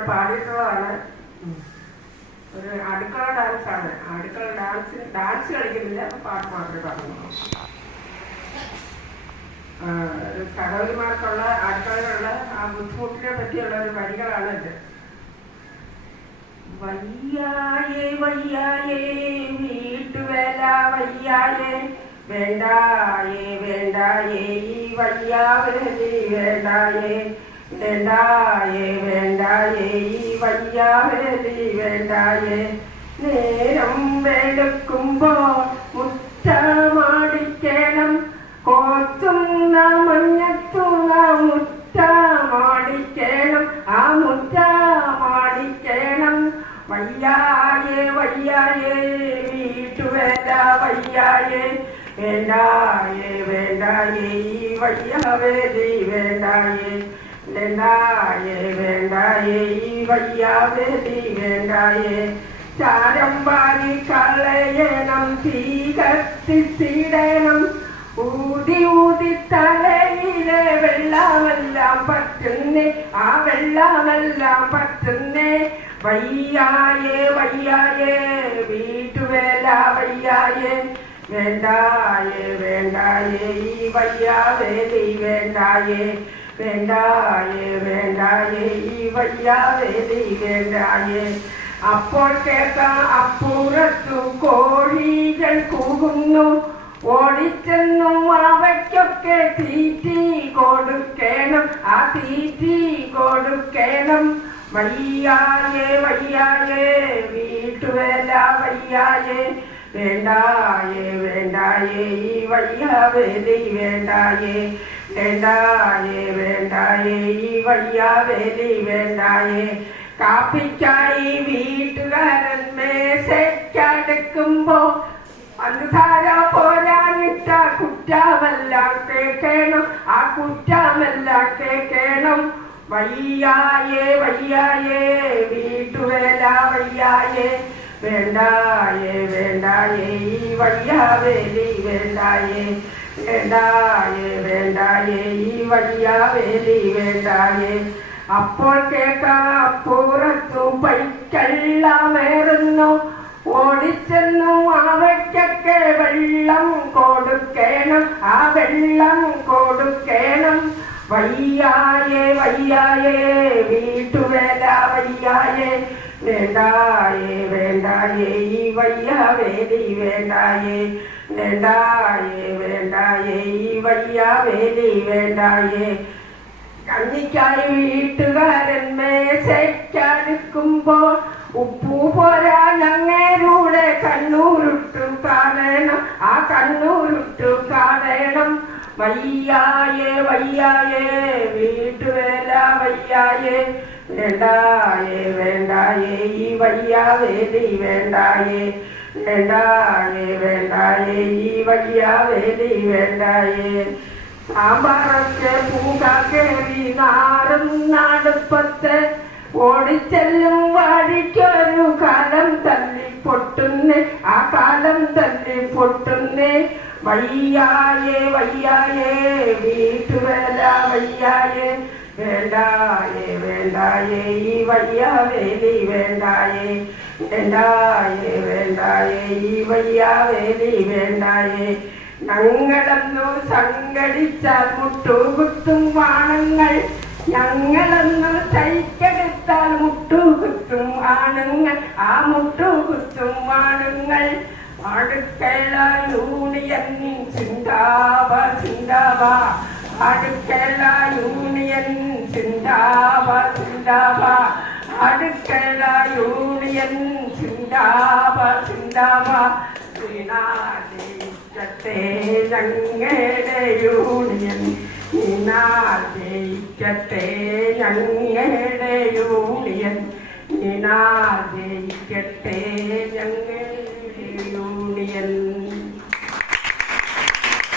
ഇവിടെ പാടിയിട്ടുള്ളതാണ്. ഒരു അടുക്കള ഡാൻസാണ്. അടുക്കള ഡാൻസ് കളിക്കുന്നില്ല, പാട്ട് മാത്രമേ പാടുന്നുള്ളൂ. സഹോദരിമാർക്കുള്ള അടുക്കളയിലുള്ള ആ ബുദ്ധിമുട്ടിനെ പറ്റിയുള്ള ഒരു വരികളാണ് ഇത്. വയ്യായേ വയ്യായേ വീട്ടുവേല വയ്യായേ വേണ്ടായേ വേണ്ടായേ ഈ വയ്യാവലി വേണ്ടായേ വേണ്ടായേ വേണ്ടായേ ഈ വയ്യാവലി വേണ്ടായേ നേരം വെളുക്കുമ്പോ മുറ്റമാടിക്കണം കോത്തുന്ന മഞ്ഞത്തുന്ന മുറ്റമാടിക്കണം ആ മുറ്റമാടിക്കണം വയ്യായേ വയ്യായേ വീട്ടുവേല വയ്യായേ വേണ്ടായേ വേണ്ടായേ ഈ വയ്യാവേലി വേണ്ടായേ വേണ്ടായേ വേണ്ടായേ ഈ വയ്യാവേലി വേണ്ടായേ ചാരം പാരി കളയണം തീ കത്തിച്ചിടണം ഊതി ഊതി തലയിലെ വെള്ളമെല്ലാം പറ്റുന്നേ ആ വെള്ളമെല്ലാം പറ്റുന്നേ വയ്യായേ വയ്യായേ വീട്ടുവേല വയ്യായേ വേണ്ടായേ വേണ്ടായേ ഈ വയ്യാവേലി വേണ്ടായേ വേണ്ടായേ വേണ്ടായേ ഈ വയ്യാവേലി വേണ്ടായേ അപ്പോൾ കേൾക്കാം അപ്പുറത്തു കോഴികൾ കൂകുന്നു ഓടിച്ചെന്നും അവയ്ക്കൊക്കെ തീറ്റി കൊടുക്കണം ആ തീറ്റി കൊടുക്കണം വയ്യായേ വയ്യായേ വീട്ടുവേല വയ്യായേ വേണ്ടായേ വേണ്ടായേ ഈ വയ്യാവേലി വേണ്ടായേ വേണ്ടായേ വേണ്ടായേ ഈ വയ്യാവേലി വേണ്ടായേ കാപ്പിക്കായി വീട്ടുകാരൻ മേശയ്ക്കടുക്കുമ്പോ പഞ്ചസാര പോരാനിട്ട കുറ്റമെല്ലാം കേൾക്കണം ആ കുറ്റമെല്ലാം കേൾക്കണം വയ്യായേ വയ്യായേ വീട്ടുവേല വയ്യായേ വേണ്ടായേ വേണ്ടായേ ഈ വയ്യാവേലി വേണ്ടായേ വേണ്ടായേ വേണ്ടായേ ഈ വയ്യാവേലി വേണ്ടായേ അപ്പോൾ കേൾക്കാം അപ്പുറത്തു പൈക്കള്ളമേറുന്നു ഓടിച്ചെന്നു അവയ്ക്കൊക്കെ വെള്ളം കൊടുക്കണം ആ വെള്ളം കൊടുക്കണം വയ്യായേ വയ്യായേ വീട്ടുവേല വയ്യായേ വേണ്ടായേ വേണ്ടായേ ഈ വയ്യാവേലി വേണ്ടായേ വേണ്ടായേ വേണ്ടായേ ഈ വയ്യാവേലി വേണ്ടായേ കഞ്ഞിക്കായി വീട്ടുകാരൻ മേശയ്ക്കടുക്കുമ്പോ ഉപ്പു പോരാ ഞങ്ങേരുടെ കണ്ണൂരുട്ടു കാണണം ആ കണ്ണൂരുട്ടു കാണണം വയ്യായേ വയ്യായേ വീട്ടുവേല വയ്യായേ വേണ്ടായേ വേണ്ടായേ ഈ വയ്യാവേലി വേണ്ടായേ വേണ്ടായേ വേണ്ടായേ ഈ വയ്യാവേലി വേണ്ടായേ സാമ്പാറൊക്കെ പൂക കേറി നാറും നാടുപ്പത്ത് ഓടിച്ചെല്ലും വഴിക്കൊരു കാലം തല്ലി പൊട്ടുന്നേ ആ കാലം തല്ലി പൊട്ടുന്നേ വയ്യായേ വയ്യായേ വീട്ടുവേല വയ്യായേ വേണ്ടായേ വേണ്ടായേ ഈ വയ്യാവേലി വേണ്ടായേ വേണ്ടായേ വേണ്ടായേ ഈ വയ്യാവേലി വേണ്ടായേ ഞങ്ങളെന്നു സംഘടിച്ചാൽ മുട്ടുകുത്തും വാണങ്ങൾ ഞങ്ങളെന്നു തൈക്കെടുത്താൽ മുട്ടുകുത്തും ആണുങ്ങൾ ആ മുട്ടുകുത്തും വാണുങ്ങൾ അടുക്കള യൂണിയൻ ചിന്താവ ചിന്താവ അടുക്കള യൂണിയൻ ചിന്താവ ചിന്താവ അടുക്കള യൂണിയൻ ചിന്താവ ചിന്താവ ജയിക്കട്ടെ ഞങ്ങളുടെ യൂണിയൻ ജയിക്കട്ടെ ഞങ്ങളുടെ യൂണിയൻ ജയിക്കട്ടെ ഞങ്ങൾ